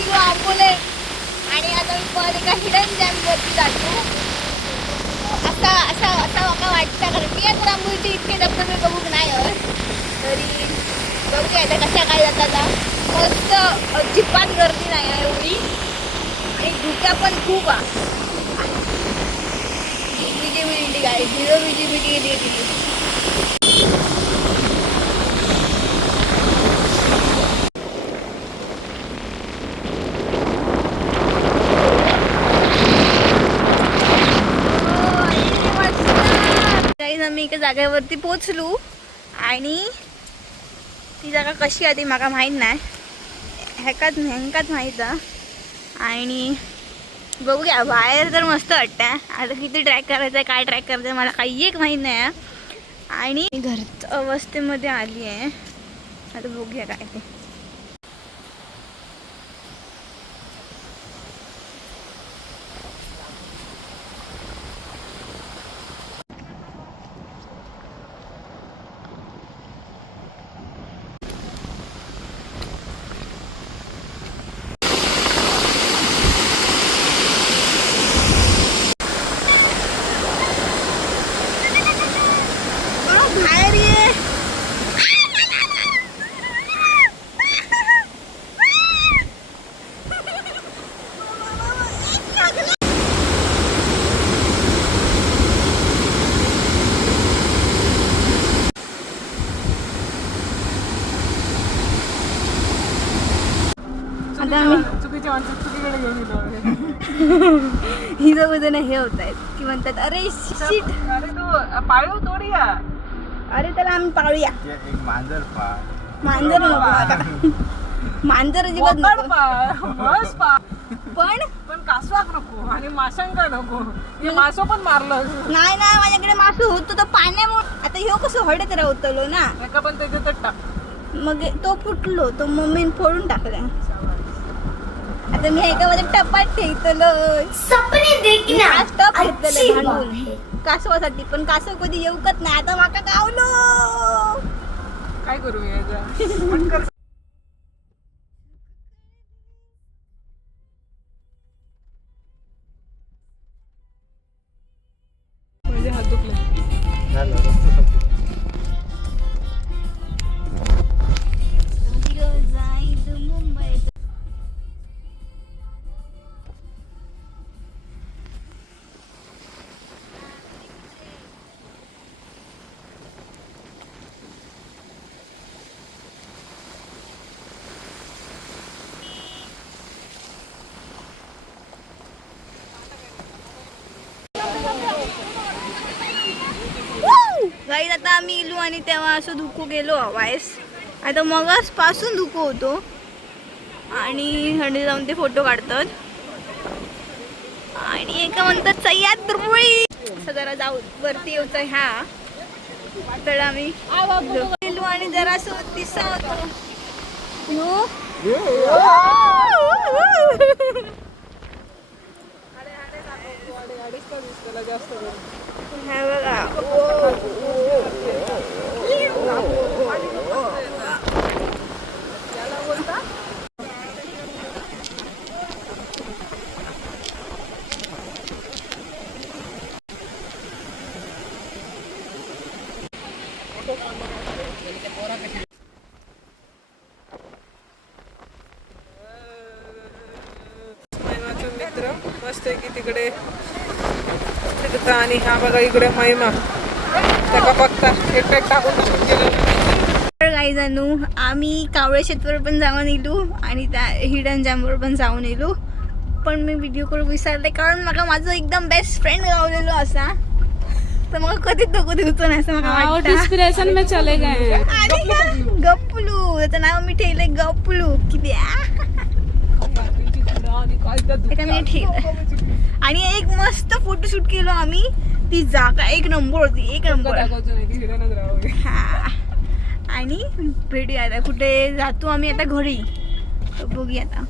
निघलो आंबोले आणि आता मी परत एका हिडन जॅमवरती जातो. असा मला वाटतं, कारण मी आता आंबोलीचे इतके धबधबे बघूक नाही तरी बघूया आता कशा काय जातात. मस्त अजिबात गर्दी नाही आहे एवढी आणि धुक्या पण खूप आहे. विजिबिलिटी काय 0 विजिबिलिटी. मी एका जागेवरती पोचलो आणि ती जागा कशी आहे ती मला माहीत नाही. ह्यांकाच माहीत आहे. आणि बघूया, बाहेर तर मस्त वाटतं. आता किती ट्रॅक करायचं आहे, काय ट्रॅक करायचं आहे मला काही एक माहीत नाही आहे. आणि घर अवस्थेमध्ये आली आहे. आता बघूया काय ते. ही दोघं हे होत आहेत की म्हणतात अरे शिट, अरे तू पाळू तोडूया. अरे त्याला आम्ही पाळूया. एक मांजर मांजर नको आता. मांजर अजिबात नको. पण कासवाक नको आणि माशांका नको. हे मासो पण मारलं नाही. माझ्याकडे मासू होतो तो पाण्यामुळे. आता ह्यो कसं हडत राहतलो ना, एका पण त्याच्यातच टाक. मग तो फुटलो, तो मम्मीने फोडून टाकला. आता मी एकामध्ये टपात ठेवतलो. टप घेतलेलं भांडून कासवासाठी, पण कासव कधी येऊकत नाही. आता माका गावलो. काय करू याचा. म्हणजे हात दुखले. गाईज आता आम्ही इलो आणि तेव्हा असं धुकू गेलो वायस. आता मगच पासून धुकू होतो आणि हंडी जाऊन ते फोटो काढतात. आणि एका म्हणतात सह्याद्री. असं जरा जाऊ वरती येऊचा ह्या तर आम्ही गेलो आणि जरा असं दिसा होतो. मित्र मस्त आहे की तिकडे आणि हा बघा इकडे महिमा त्याला बघता एकट्यात टाकून गेलं. गाईजानू आम्ही कावळे शेतवर पण जाऊन येलो आणि त्या हिडन जॅमवर पण जाऊन येलो. पण मी व्हिडिओ करून विसरले कारण मला माझं एकदम बेस्ट फ्रेंड गावलेलो असा. तर मग कधीच धोको दिवतो नाही असं मला वाटतं. इंस्पिरेशन में चले गए. आणि गप्पलू त्याचं नाव मी ठेवलंय गप्पलू. किती आणि एक मस्त फोटोशूट केलो आम्ही. ती जागा एक नंबर होती, एक नंबर. आणि भेटूया आता कुठे जातो आम्ही आता घरी. बघूया आता.